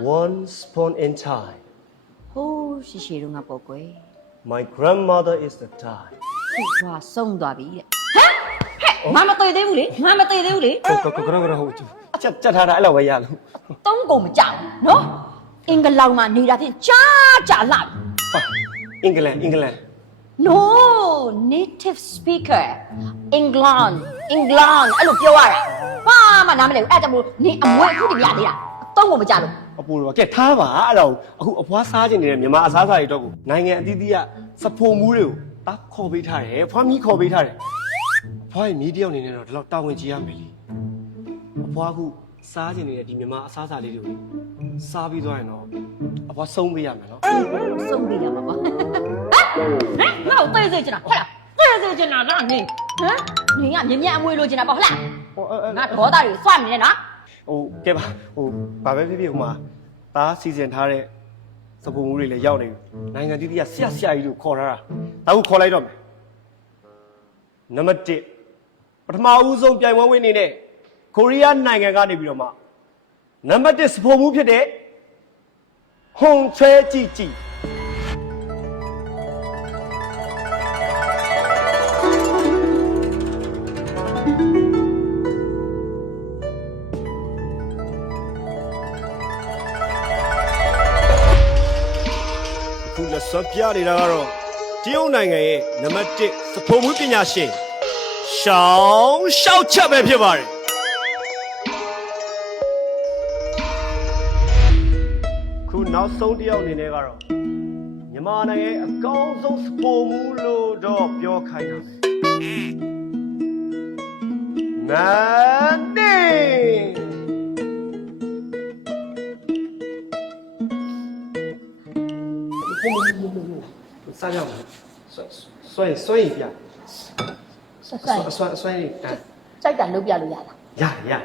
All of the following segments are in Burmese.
Once upon in time, ဟိုးရှိရှိတော့ငါပေါ့ကွယ် my grandmother is the time. သူကဆုံးသွားပြီတဲ့ဟဲ့ငါမတွေ့သေးဘူးလေငါမတွေ့သေးဘူးလေ ဟုတ်ကြက်ထားတာအဲ့လိုပဲရလို့ သုံးကုန်မကြောက်နော်အင်္ဂလောင်မှာနေတာဖြင့်ကြာလာပြီ အင်္ဂလန် No native speaker England အဲ့လိုပြောရတာဘာမှနားမလည်ဘူးအဲ့ဒါကြောင့်မို့နေအမွေအခုတပြရသေးတာသုံးကုန်မကြလို့ အပူတော့ကဲထားပါအဲ့တော့အခုအဖွားစားခြင်းနေတဲ့မြန်မာအစားအစာတွေတော့ကိုနိုင်ငံအသီးသီးကစဖို့မူးတွေကိုတာခေါ်ပေးထားတယ်ဖွားမီးခေါ်ပေးထားတယ်အဖွားရဲ့မီးတယောက်နေနေတော့ဒီလောက်တာဝန်ကြီးရမယ်လေအဖွားအခုစားခြင်းနေတဲ့ဒီမြန်မာအစားအစာလေးတွေကိုစားပြီးသွားရင်တော့အဖွားဆုံးပေးရမယ်နော် ဆုံးပေးရမှာပါဟမ်ငါ့ကိုသိစေချင်တာဟုတ်လားသိစေချင်တာလားနင်ဟမ်နင်ကမြင်အမွေလိုချင်တာပေါ့ဟုတ်လားငါဒေါသတွေစွတ်နေတယ်နော် ကဲပါဘာပဲဖြစ်ဖြစ်ဟိုမှာသားစီစဉ်ထားတဲ့စပူမှုတွေလည်းရောက်နေပြီနိုင်ငံတည်တည်ကဆရာကြီးတို့ခေါ်ထားတာဒါကိုခေါ်လိုက်တော့မယ်နံပါတ်1ပထမဦးဆုံးပြိုင်ပွဲဝင်နေတဲ့ကိုရီးယားနိုင်ငံကနေပြီးတော့မှနံပါတ်1စပူမှုဖြစ်တဲ့ဟုံချဲကြည့်ခုလက်စွပ်ပြနေတာကတော့တရုတ်နိုင်ငံရဲ့နံပါတ်1စပုံမှုပညာရှင်ရှောက်ချက်ပဲဖြစ်ပါတယ်ခုနောက်ဆုံးတစ်ယောက်အနေနဲ့ကတော့မြန်မာနိုင်ငံရဲ့အကောင်းဆုံးစပုံမှုလို့တော့ပြောခိုင်းတာပဲမန်နေစားကြအောင်ဆွဲပြဆွဲနေစိုက်တာလုပ်ပြလို့ရလားရမရတ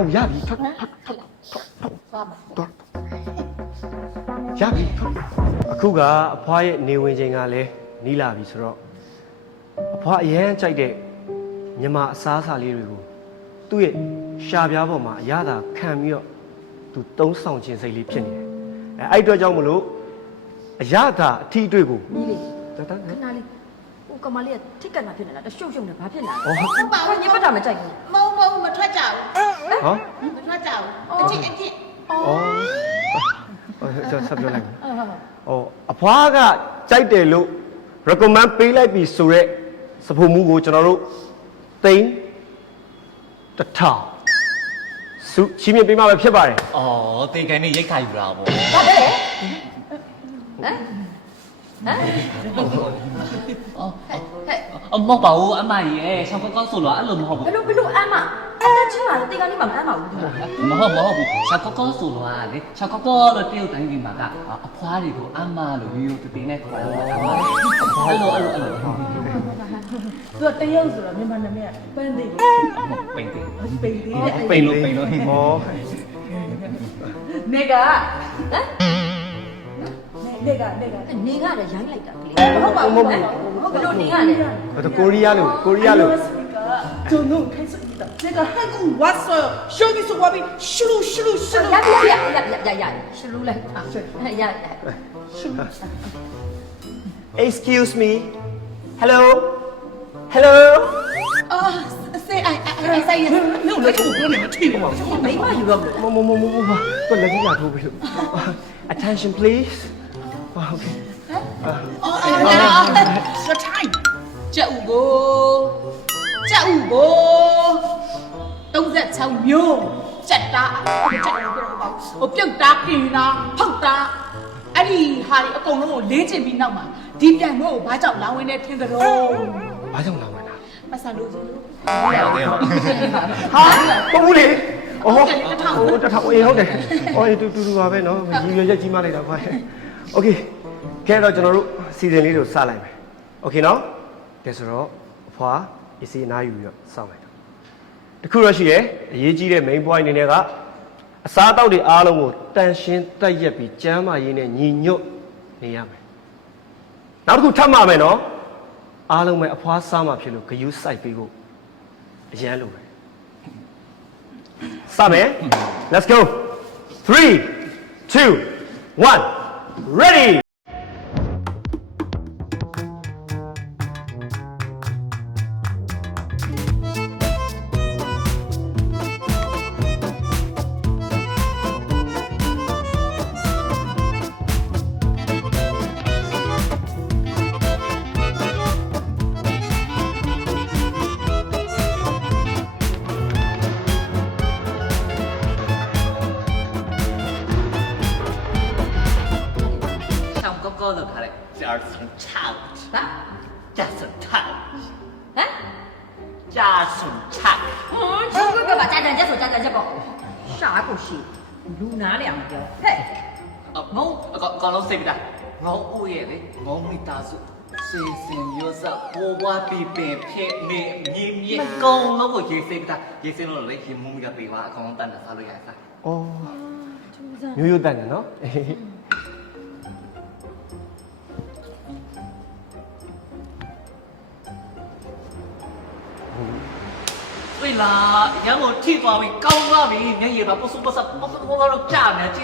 ော့ရပြီထွက်သွားပါတော့ရပြီအခုကအဖွားရဲ့နေဝင်ချိန်ကလည်းနီးလာပြီဆိုတော့အဖွားအရင်ကြိုက်တဲ့မြန်မာအစားအစာလေးတွေကိုသူ့ရဲ့ရှာပြားပေါ်မှာအရသာခံပြီးတော့သူတုံးဆောင်ခြင်းစိတ်လေးဖြစ်နေတယ်အဲ့အတွက်ကြောင့်မလို့အရသာအထီးတွေ့ကိုညီလေးတန်းခဏလေးဟိုကမလေးကထိတ်ကန်တာဖြစ်နေတာတရှုပ်နေဘာဖြစ်နေတာဟောပါဘူးညပတ်တာမကြိုက်ဘူးမထွက်ကြဘူးဟောမထွက်ကြဘူးအကြည့်ဆက်ပြောလိုက်အဖွားကကြိုက်တယ်လို့ recommend ပေးလိုက်ပြီဆိုတော့စဖို့မှုကိုကျွန်တော်တို့သိန်း1000စုချင်းမြင်ပေးမှပဲဖြစ်ပါတယ်။အော်တေကန်နဲ့ရိတ်ခါယူတာပေါ့။ဘာလဲ။အမပါဘူးအမရဲ့ဆောက်ကောက်ဆိုတော့အဲ့လိုမဟုတ်ဘူးဘယ်လိုအမအဲ့ဒါချင်းပါတေကန်လေးမှမအမ်းပါဘူး။မဟုတ်ဘူးဆောက်ကောက်ဆိုတော့လေဆောက်ကောက်လို့တရုတ်တိုင်းပြည်မှာကအဖွားတွေကိုအမလို့ရိုးတည်နေခေါ်တာ။အဲ့လိုသူကတရုတ်ဆိုတော့မြန်မာနာမည်ကပန်းသေးကိုပိန်လို့ဟောနေကနေကလည်းရိုင်းလိုက်တာကလေးဟုတ်ပါဘူးဘယ်လိုနေရလဲကိုရီးယားလို့ကျွန်တော်开始的这个韩国话说兄弟说话比咻噜ရရှလူလိုက်ရ Excuse me Hello say I say yes 没有来跟我哥你们退我没嘛ယူတော့မလို့တော့လက်ကြီးရထိုးပြီလို့ Attention please Okay your time ကြက်ဥကို36မျိုးကြက်တာဟိုပြုတ်တာกินတာဖောက်တာအဲ့ဒီဟာတွေအကုန်လုံးကိုလင်းချင်ပြီးနောက်မှာဒီပြန်မို့ဘာကြောင့်လောင်းဝင်နေထင်ကြတော့ဘာကြောင့်လောင်းဝင်တာမဆန်လို့ဆိုလို့ဟာပုံဘူးလေတထောင်ဟုတ်တယ်တူပါပဲနော်ရည်ရွယ်ချက်ကြီးမှလိုက်တာခွာโอเคခဲတော့ကျွန်တော်တို့စီစဉ်လေးတို့စလိုက်မယ်โอเคနော်ကဲဆိုတော့အဖွာအစီအနားယူပြီးတော့စောင့်လိုက်တော့တခုတော့ရှိတယ်အရေးကြီးတဲ့ main point အနေနဲ့ကအစားအသောက်တွေအားလုံးကိုတန်ရှင်းတက်ရက်ပြီးကျန်းမာရေးနဲ့ညီညွတ်နေရမယ်နောက်တစ်ခုထပ်မှာမယ်နော် အားလုံးပဲအဖွားစားမှဖြစ်လို့ဂယုစိုက်ပေးဖို့အရန်လိုပဲစမယ် let's go 3 2 1 ready Sao có được hả đấy? Cha sừng chào. ဟာ Cha sừng chào. ဟမ် Cha sừng chào. ဟမ်ဘယ်မှာကြာကြချက်ဆိုကြာကြချက်ပေါ့ရှာကိုရှိလူနာလေအောင်ပြောဟဲ့ Ngô còn lâu xịt à? Ngô ui đấy, ngô mi ta su. Xì xì yêu sa bố qua bì bì phê mẹ nhìm nhìm công nó của chị xịt à. Chị xịt nó lấy hiểm mông gặp bì hoa không tận là sao lấy hả sao? ဩရိုးရိုးတန်တယ်နော် Tuy là nhớ một thi vào bị câu qua bị nhớ gì mà bố sung bố sập bố nó chạm nè chứ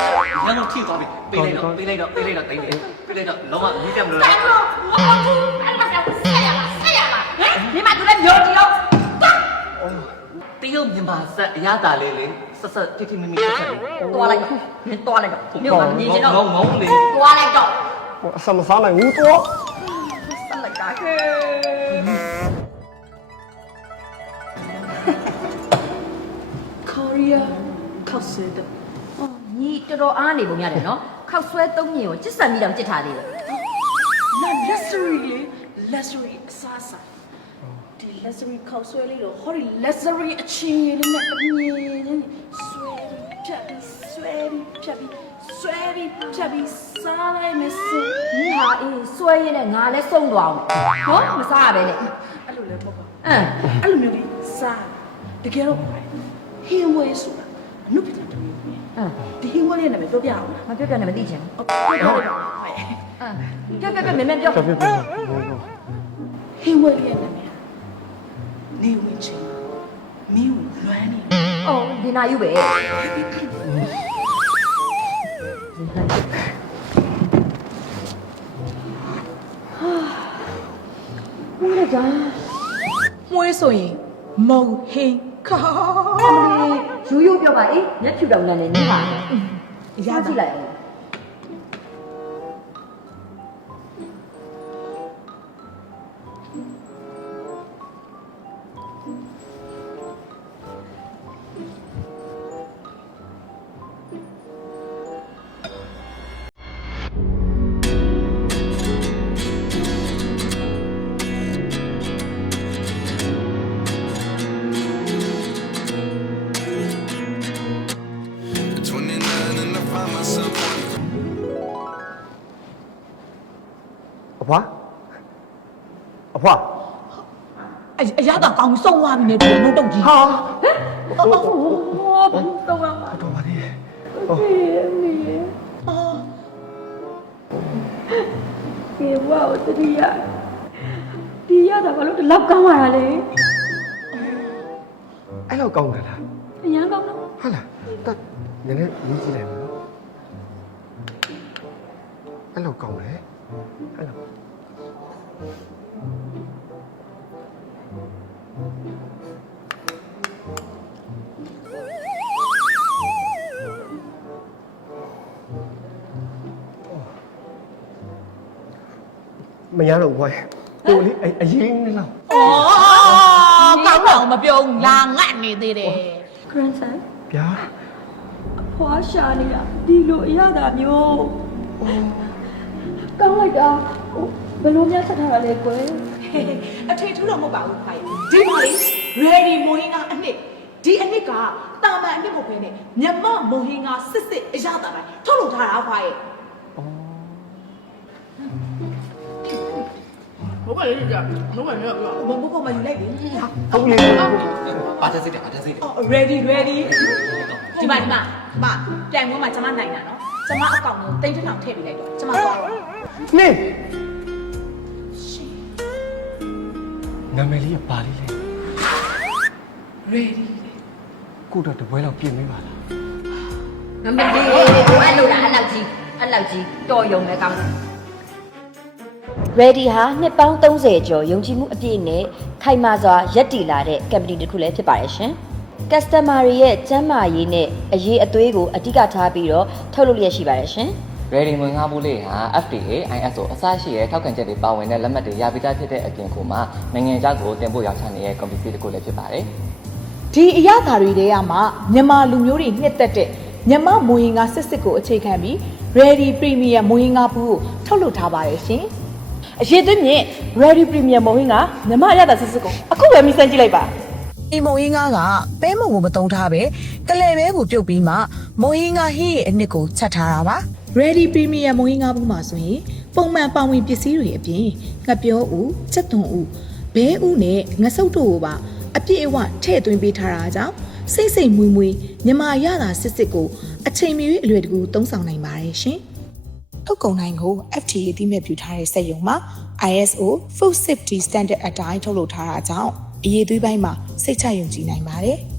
nhớ một thi vào bị đây đó đây đó đây đó đây đây đó nó mà như thế mà တန်လို့အဲ့ဒါကဆက်ရလားဟမ်ဒီမှာသူလည်းမျိုးကြည့်တော့ tiêu nhưng mà sẽ giá tà lê lê sợ sợ thì mình sẽ တော်လိုက်တော့နင်တော်လိုက်တော့မြို့မှာမြင်ချင်တော့ ngóng ngóng lê တော်လိုက်တော့ အစမစားနိုင်ဘူးတော့ ဆက်လိုက်တာခဲ Korea ခောက်ဆွဲတော့ ညီတော်တော်အားနေပုံရတယ်နော်ခောက်ဆွဲသုံးညင်ကိုကျစ်ဆန်ပြီးတော့ကြစ်ထားသေးတယ် နာ luxury လေ luxury အစားစားဒီ luxury ခောက်ဆွဲလေးတော့ဟောဒီ luxury အချင်းလေးနဲ့အမြင်လေးဆွဲပြီးဖြတ်ပြီးဆွဲပြီးဖြတ်ပြီးဆွဲပြီးဖြတ်ပြီးစားလိုက်မယ်ဆို ညီဟာအေးဆွဲရင်းနဲ့ငါလည်းစုံသွားအောင်ဟောမစားရပဲနဲ့ အဲ့လိုလည်းပေါ့ပါ အင်း အဲ့လိုမျိုးလေးစားတကယ်တော့ဟင်းဝဲဆိုတာအနုပညာတစ်မျိုးပဲ အင်း ဒီဟင်းဝဲလေးနာမည်ပြောပြအောင်လား မပြောပြနဲ့မသိချင်ဘူး ပြောပြလိုက်ပါ အင်းပြောပြမင်းမပြော ပြပြပြ ဟင်းဝဲလေးရဲ့နာမည်နေဝင်ချင်းမင်းကိုလွမ်းနေ အော်ဒီနာယူပဲမင်းလည်းကြာ မွေးဆိုရင်မုံဟင်းခါ ရိုးရိုးပြောပါအေးမျက်ဖြူတောင်နဲ့နေပါရကြည့်လိုက်အောင် 29 and I find myself အဖွားအဖွား အရသာကောင်းဆုံးသွားပြီနဲ့ဒီမုံတုတ်ကြီး ဟာ တော့တော့ပါပါ တော်ပါသေးတယ် ကေဘွားကိုတတိယဒီရတာဘာလို့ဒီလောက်ကောင်းလာတာလဲ အဲ့လောက်ကောင်းတယ်လား အရန်ကောင်းတော့ ဟုတ်လားတက်နည်းနည်းမြည်ကြည့်လိုက်မယ်နော်အဲ့လောက်ကောင်းတယ်အဲ့လောက်မရတော့ဘူးဟိုလေအရင်နဲ့လောက် ဩကောင်းတော့မပြောဘူးလာငတ်နေသေးတယ် grandson ဗျာ ဖွားရှာနေတာဒီလိုအရသာမျိုးကောင်းလိုက်တာဘယ်လိုများဆက်ထားတာလဲကွယ် အထွေထူးတော့မဟုတ်ပါဘူးဖိုင်ဒီမလေး ready မိုးဟင်းကအနှစ်ဒီအနှစ်ကတာမန်အနှစ်မဟုတ်ဘဲနဲ့မြမမိုးဟင်းကစစ်စစ်အရသာတိုင်းထုတ်လုပ်ထားတာဖိုင်ဘုမလေးကြဘုမလေးကဘုမယူလိုက်ပြီ ဟုတ်လေ 把这这点把这这点 ready ဒီမှာပြန်ဝင်မှာကျမနိုင်တာနော်ကျမအကောင့်ကိုတိတ်ထထောင်ထည့်ပေးလိုက်တော့ကျမသွားတော့ နေ နာမည်လေးကပါလေးလေ ready ကိုတော့တပွဲလောက်ပြင်ပေးပါလား ငမလေးအဲ့လိုလားအဲ့လောက်ကြီးတော်ရုံပဲကောင်းတယ် Ready ဟာနှစ်ပေါင်း30ကျော်ယုံကြည်မှုအပြည့်နဲ့ခိုင်မာစွာရပ်တည်လာတဲ့ company တစ်ခုလည်းဖြစ်ပါတယ်ရှင် Customer ရဲ့ကျန်းမာရေးနဲ့အရေးအသွေးကိုအဓိကထားပြီးတော့ထုတ်လုပ်လျက်ရှိပါတယ်ရှင် Ready မွေးငါဘူးလေးဟာ FDA ISO အစရှိတဲ့ထောက်ခံချက်တွေပါဝင်တဲ့လက်မှတ်တွေရပြီးသားဖြစ်တဲ့အပြင်ကိုမှနိုင်ငံခြားကိုတင်ပို့ရောင်းချနေတဲ့ company တစ်ခုလည်းဖြစ်ပါတယ် ဒီအရာဓာရီတွေကမှမြန်မာလူမျိုးတွေနှစ်သက်တဲ့မြန်မာမွေးငါစစ်စစ်ကိုအခြေခံပြီး Ready Premium မွေးငါဘူးကိုထုတ်လုပ်ထားပါတယ်ရှင်အရေးသွင်းမြင့် Ready Premium မွေးငါမြန်မာအရာဓာစစ်စစ်ကိုအခုပဲမိစမ်းကြည့်လိုက်ပါဒီမွေးငါကပဲမုံကိုမတုံးထားပဲကလဲပဲကိုပြုတ်ပြီးမှမွေးငါဟင်းရဲ့အနှစ်ကိုချက်ထားတာပါ Ready Premium မွေးငါဘူးမှာဆိုရင်ပုံမှန်ပါဝင်ပစ္စည်းတွေအပြင်ငှက်ပြောဦးချက်သွန်ဦးဘဲဦးနဲ့ငဆုပ်တို့ကိုပါအပြည့်အဝထည့်သွင်းပေးထားတာကြောင့်စိတ်စိတ်မွေးမွေးမြန်မာရတာစစ်စစ်ကိုအချိန်မီအလွယ်တကူသုံးဆောင်နိုင်ပါတယ်ရှင်။ထုတ်ကုန်တိုင်းကို FDA အသိအမှတ်ပြုထားတဲ့စက်ရုံမှာ ISO Food Safety Standard အတိုင်းထုတ်လုပ်ထားတာကြောင့်အရေးသွေးပိုင်းမှာစိတ်ချယုံကြည်နိုင်ပါတယ်။